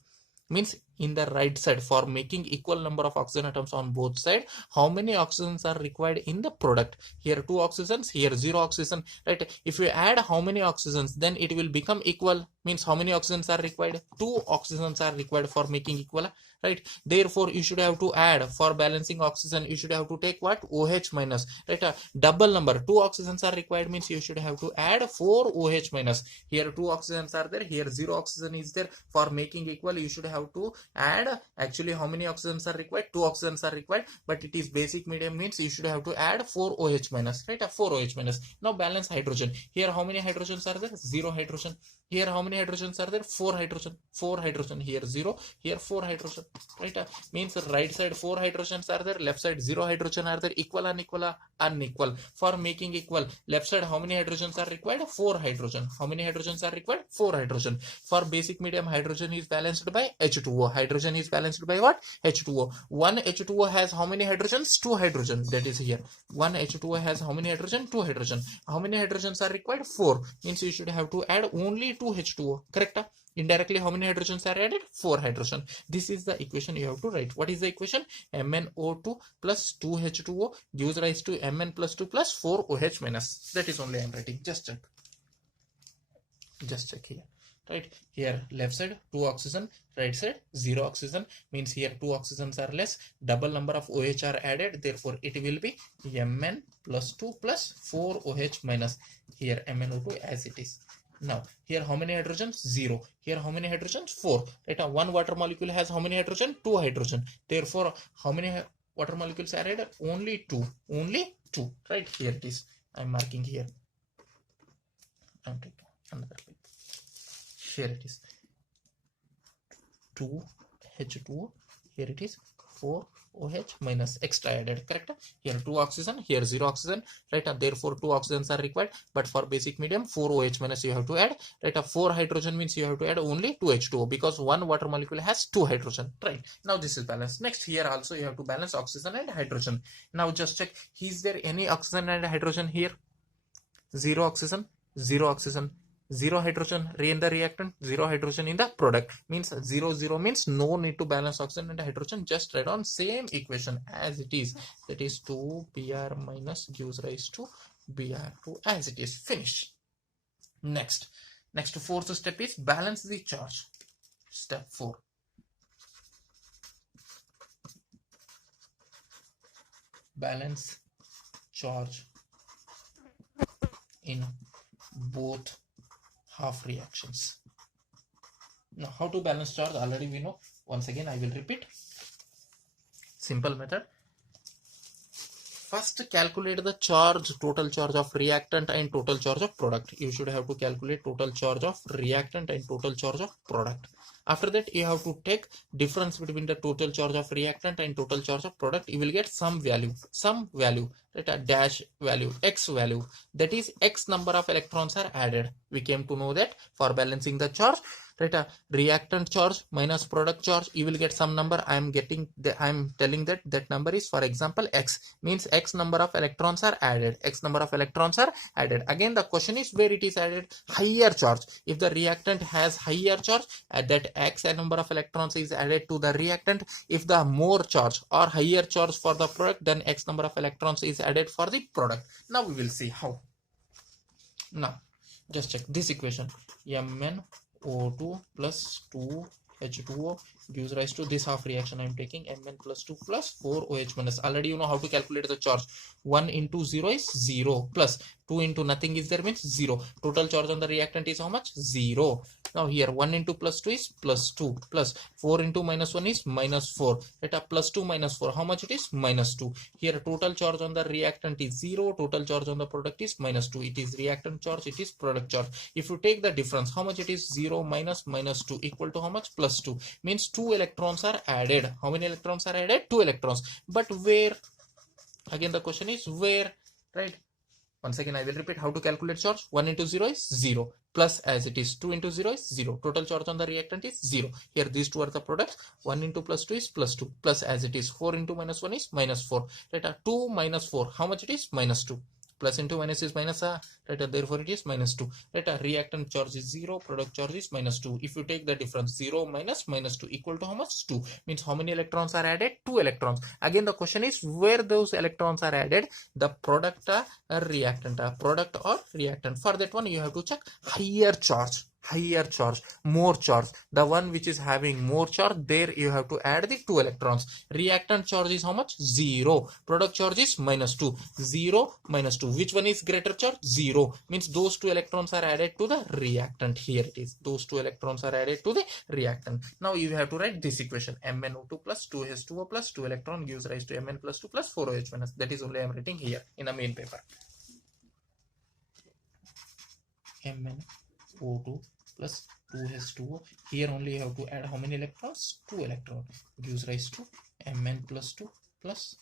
Means in the right side, for making equal number of oxygen atoms on both sides, how many oxygens are required in the product? Here 2 oxygens, here 0 oxygen, right? If you add how many oxygens, then it will become equal. Means how many oxygens are required? 2 oxygens are required for making equal, right? Therefore you should have to add, for balancing oxygen you should have to take what, OH minus, right? Double number, 2 oxygens are required means you should have to add 4 OH minus. Here 2 oxygens are there, here 0 oxygen is there. For making equal you should have to add, actually how many oxygens are required? 2 oxygens are required, but it is basic medium means you should have to add 4 OH minus, right? 4 OH minus. Now balance hydrogen. Here how many hydrogens are there? 0 hydrogen. Here how many hydrogens are there? 4 hydrogen. 4 hydrogen. Here 0, here 4 hydrogen, right? Means right side 4 hydrogens are there, left side 0 hydrogen are there. Equal, unequal, unequal. For making equal, left side how many hydrogens are required? 4 hydrogen. How many hydrogens are required? 4 hydrogen. For basic medium, hydrogen is balanced by H2O. Hydrogen is balanced by what? H2O. One H2O has how many hydrogens? 2 hydrogen. That is here. One H2O has how many hydrogen? 2 hydrogen. How many hydrogens are required? 4. Means you should have to add only 2 H2O. Correct? Indirectly how many hydrogens are added? 4 hydrogen. This is the equation you have to write. What is the equation? MnO2 plus 2H2O gives rise to Mn plus 2 plus 4 OH minus. That is only I am writing. Just check. Just check here. Right? Here left side 2 oxygen, right side 0 oxygen. Means here 2 oxygens are less. Double number of OH are added. Therefore it will be Mn plus 2 plus 4 OH minus. Here MnO2 as it is. Now here how many hydrogens? 0. Here how many hydrogens? 4. Right? One water molecule has how many hydrogen? 2 hydrogen. Therefore how many water molecules are added? Only 2. Only 2. Right? Here it is. I am marking here. I am taking another paper. Here it is. 2 H2O. Here it is 4 OH minus extra added. Correct? Here 2 oxygen, here 0 oxygen, right? Therefore 2 oxygens are required, but for basic medium 4 OH minus you have to add, right? 4 hydrogen means you have to add only 2 H2O because one water molecule has 2 hydrogen, right? Now this is balanced. Next here also you have to balance oxygen and hydrogen. Now just check, is there any oxygen and hydrogen here? 0 oxygen, 0 oxygen, 0 hydrogen in the reactant, 0 hydrogen in the product. Means 0 0 means no need to balance oxygen and hydrogen. Just write on same equation as it is. That is 2 Br minus gives rise to Br2 as it is. Finished. Next fourth step is balance the charge. Step 4. Balance charge in both half reactions. Now how to balance charge already we know. Once again I will repeat. Simple method. First calculate the charge, total charge of reactant and total charge of product. You should have to calculate total charge of reactant and total charge of product. After that you have to take difference between the total charge of reactant and total charge of product. You will get some value, right? A dash value, x value, that is x number of electrons are added. We came to know that for balancing the charge, right? A reactant charge minus product charge, you will get some number. I am telling that number is, for example, x. Means x number of electrons are added. X number of electrons are added. Again the question is where it is added. Higher charge. If the reactant has higher charge, that x number of electrons is added to the reactant. If the more charge or higher charge for the product, then x number of electrons is added for the product. Now we will see how. Now just check this equation. MnO2 plus 2 H2O gives rise to this half reaction. I am taking Mn plus 2 plus 4 OH minus. Already you know how to calculate the charge. 1 into 0 is 0 plus 2 into nothing is there means 0. Total charge on the reactant is how much? 0. Now here 1 into plus 2 is plus 2 plus 4 into minus 1 is minus 4. Let us plus 2 minus 4. How much it is? Minus 2. Here total charge on the reactant is 0. Total charge on the product is minus 2. It is reactant charge. It is product charge. If you take the difference, how much it is? 0 minus minus 2 equal to how much? Plus 2. Means 2 electrons are added. How many electrons are added? 2 electrons. But where? Again the question is where, right? Once again I will repeat how to calculate charge. 1 into 0 is 0 plus as it is 2 into 0 is 0. Total charge on the reactant is 0. Here these two are the products. 1 into plus 2 is plus 2 plus as it is 4 into minus 1 is minus 4. Right? 2 minus 4. How much it is? Minus 2. Plus into minus is minus, right? Therefore it is minus 2. Right? Reactant charge is 0, product charge is minus 2. If you take the difference, 0 minus minus 2 equal to how much? 2. Means how many electrons are added? 2 electrons. Again the question is where those electrons are added, the product or reactant, product or reactant. For that one you have to check higher charge, more charge. The one which is having more charge, there you have to add the 2 electrons. Reactant charge is how much? 0. Product charge is minus 2. 0 minus 2. Which one is greater charge? 0. Means those 2 electrons are added to the reactant. Here it is. Those 2 electrons are added to the reactant. Now you have to write this equation. MnO2 plus 2H2O plus 2 electron gives rise to Mn plus 2 plus 4OH minus. That is only I am writing here in the main paper. MnO2 plus 2H2O. Here only you have to add how many electrons? 2 electrons. Gives rise to Mn plus 2 plus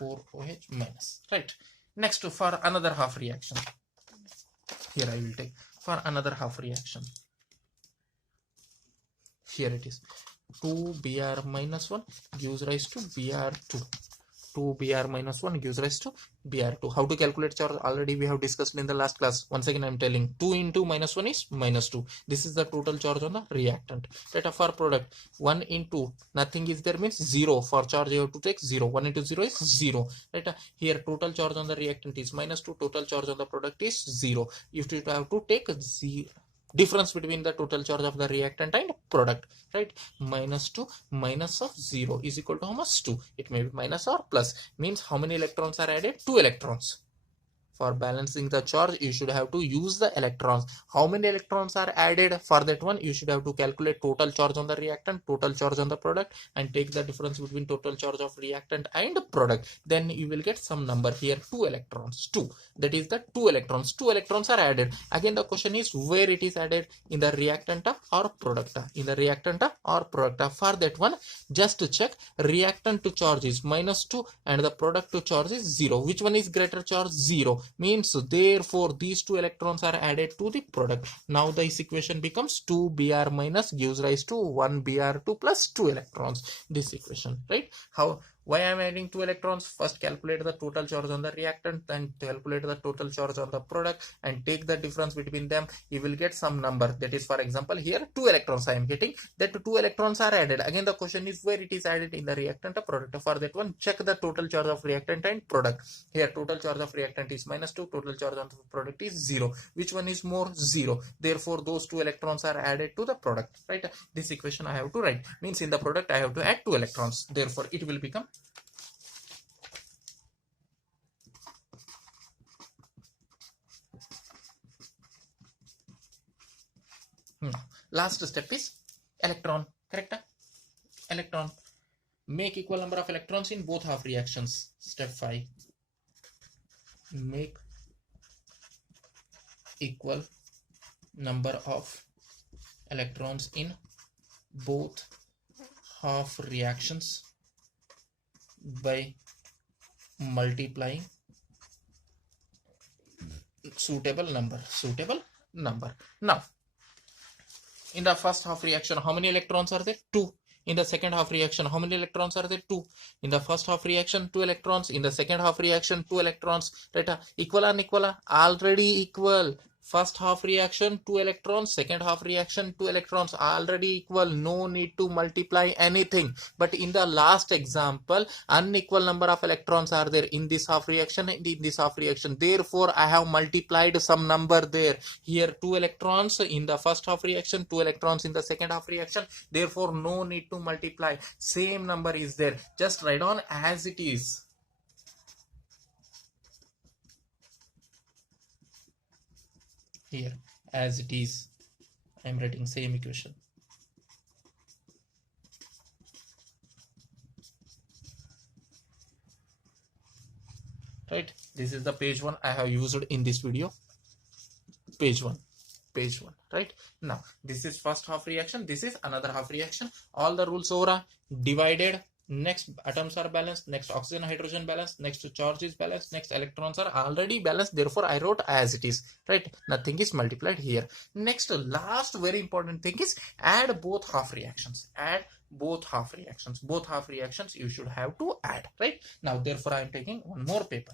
4OH minus. Right. Next for another half reaction. Here I will take for another half reaction. Here it is. 2Br minus 1 gives rise to Br2. 2Br minus 1 gives rise to Br2. How to calculate charge? Already we have discussed in the last class. Once again I am telling 2 into minus 1 is minus 2. This is the total charge on the reactant. Right? For product 1 into nothing is there means 0. For charge you have to take 0. 1 into 0 is 0. Right? Here total charge on the reactant is minus 2. Total charge on the product is 0. You have to take 0. Difference between the total charge of the reactant and product, right? Minus 2 minus of 0 is equal to how much? 2. It may be minus or plus. Means how many electrons are added? 2 electrons. For balancing the charge, you should have to use the electrons. How many electrons are added? For that one, you should have to calculate total charge on the reactant, total charge on the product, and take the difference between total charge of reactant and product. Then you will get some number here, 2 electrons. 2. That is the 2 electrons. 2 electrons are added. Again, the question is where it is added, in the reactant or product. In the reactant or product. For that one, just to check, reactant to charge is minus 2 and the product to charge is 0. Which one is greater charge? 0. Means therefore these 2 electrons are added to the product. Now this equation becomes 2Br minus gives rise to 1Br2 plus 2 electrons. This equation, right? How? Why I am adding 2 electrons? First calculate the total charge on the reactant, then calculate the total charge on the product and take the difference between them. You will get some number. That is, for example, here 2 electrons I am getting. That 2 electrons are added. Again the question is where it is added, in the reactant or product. For that one, check the total charge of reactant and product. Here total charge of reactant is minus 2. Total charge on the product is 0. Which one is more? 0. Therefore those 2 electrons are added to the product. Right? This equation I have to write. Means in the product I have to add 2 electrons. Therefore it will become last step is electron. Correct? Electron. Make equal number of electrons in both half reactions. Step 5. Make equal number of electrons in both half reactions by multiplying suitable number. Now in the first half reaction, how many electrons are there? 2. In the second half reaction, how many electrons are there? 2. In the first half reaction, 2 electrons. In the second half reaction, 2 electrons. Right? Equal or unequal? Already equal. first half reaction 2 electrons, second half reaction 2 electrons, already equal, no need to multiply anything. But in the last example, unequal number of electrons are there in this half reaction and in this half reaction, therefore I have multiplied some number there. Here 2 electrons in the first half reaction, 2 electrons in the second half reaction, therefore no need to multiply, same number is there, just write on as it is. Here as it is, I am writing same equation. Right, this is the page 1 I have used in this video. Page 1, right? Now this is first half reaction, this is another half reaction, all the rules over, divided, next atoms are balanced, next oxygen hydrogen balanced, next charge is balanced, next electrons are already balanced, therefore I wrote as it is, right? Nothing is multiplied here. Next, last very important thing is add both half reactions. Add both half reactions. Both half reactions you should have to add, right? Now therefore I am taking one more paper.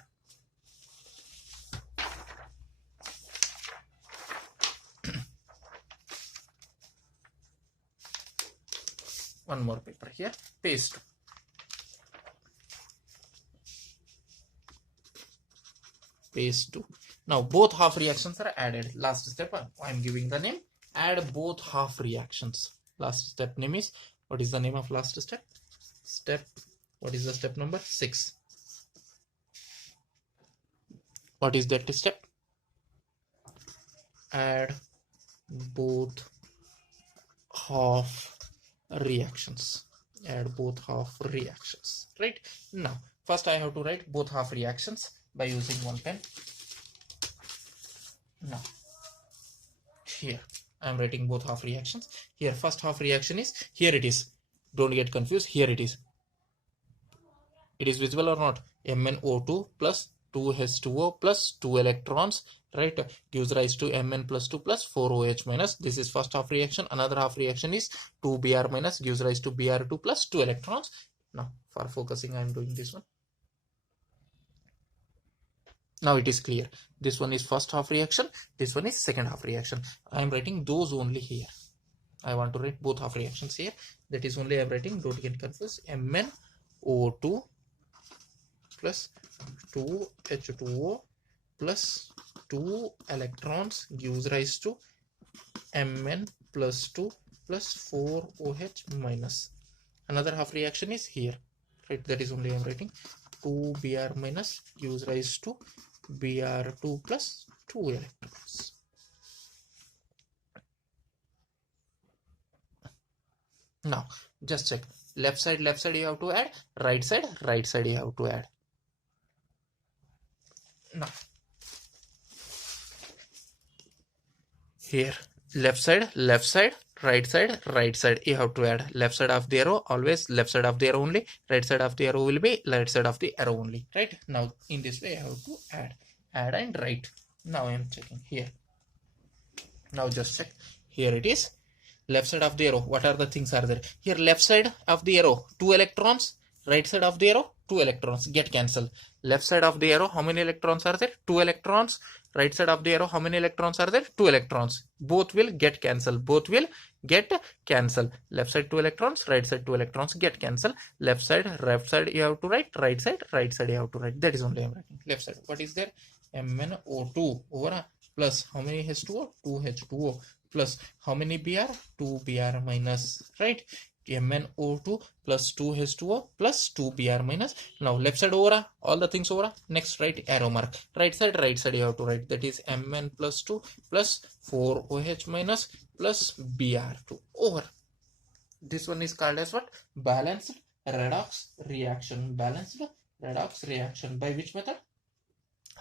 One more paper here, page 2. Page 2. Now both half reactions are added. Last step, I am giving the name, add both half reactions. Last step name is, what is the name of last step? What is the step number? 6. What is that step? Add both half reactions. Add both half reactions, right? Now first I have to write both half reactions by using one pen. Now here I am writing both half reactions. Here first half reaction is, here it is, don't get confused, here it is visible or not? MnO2 plus 2H2O plus 2 electrons, right, gives rise to Mn plus 2 plus 4OH minus. This is first half reaction. Another half reaction is 2Br minus, gives rise to Br2 plus 2 electrons. Now for focusing I am doing this one. Now it is clear. This one is first half reaction, this one is second half reaction. I am writing those only here. I want to write both half reactions here. That is only I am writing, don't get confused. MnO2 plus 2H2O plus 2 electrons gives rise to Mn plus 2 plus 4OH minus. Another half reaction is here, right? That is only I am writing. 2Br minus gives rise to Br2 plus 2 electrons. Now just check, left side you have to add, right side you have to add. Now here left side, right side you have to add. Left side of the arrow, always left side of the arrow only, right side of the arrow will be right side of the arrow only, right? Now in this way I have to add and write. Now I am checking here. Now just check, here it is, left side of the arrow, what are the things are there? Here left side of the arrow 2 electrons, right side of the arrow 2 electrons, get cancelled. Left side of the arrow, how many electrons are there? 2 electrons. Right side of the arrow, how many electrons are there? 2 electrons. Both will get cancelled. Left side 2 electrons, right side 2 electrons, get cancelled. Left side you have to write, right side you have to write. That is only I am writing. Left side, what is there? MnO2 over plus how many H2O? 2H2O plus how many Br? 2 Br minus, right? MnO2 plus 2H2O plus 2 Br minus. Now left side over, all the things over. Next write arrow mark. Right side you have to write, that is Mn plus 2 plus 4OH minus plus Br2 over. This one is called as what? Balanced redox reaction. Balanced redox reaction. By which method?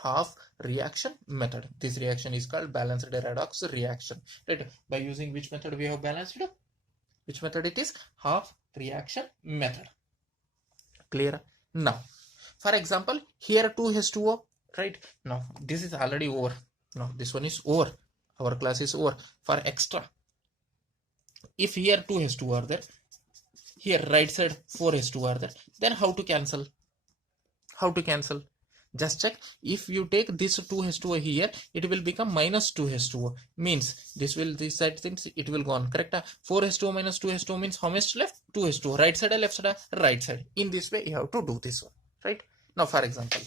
Half reaction method. This reaction is called balanced redox reaction, right? By using which method we have balanced it? Which method it is? Half reaction method. Clear? Now for example, here 2H2O, right? Now this is already over. Now this one is over. Our class is over. For extra, if here 2H2O are there, here right side 4H2O are there, then how to cancel? Just check. If you take this 2H2O here, it will become minus 2H2O. Means this side things it will go on. Correct? 4H2O minus 2H2O means how much left? 2H2O. Right side or left side? Right side. In this way, you have to do this one. Right? Now, for example,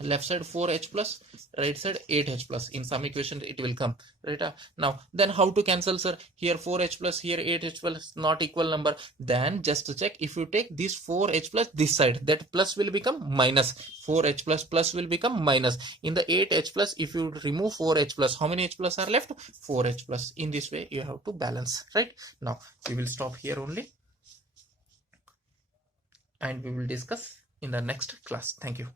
left side 4H plus, right side 8H plus. In some equation it will come, right? Now then how to cancel, sir? Here 4H plus, here 8H plus, not equal number. Then just check, if you take this 4H plus this side, that plus will become minus. 4H plus will become minus. In the 8H plus, if you remove 4H plus, how many H plus are left? 4H plus. In this way you have to balance, right? Now we will stop here only, and we will discuss in the next class. Thank you.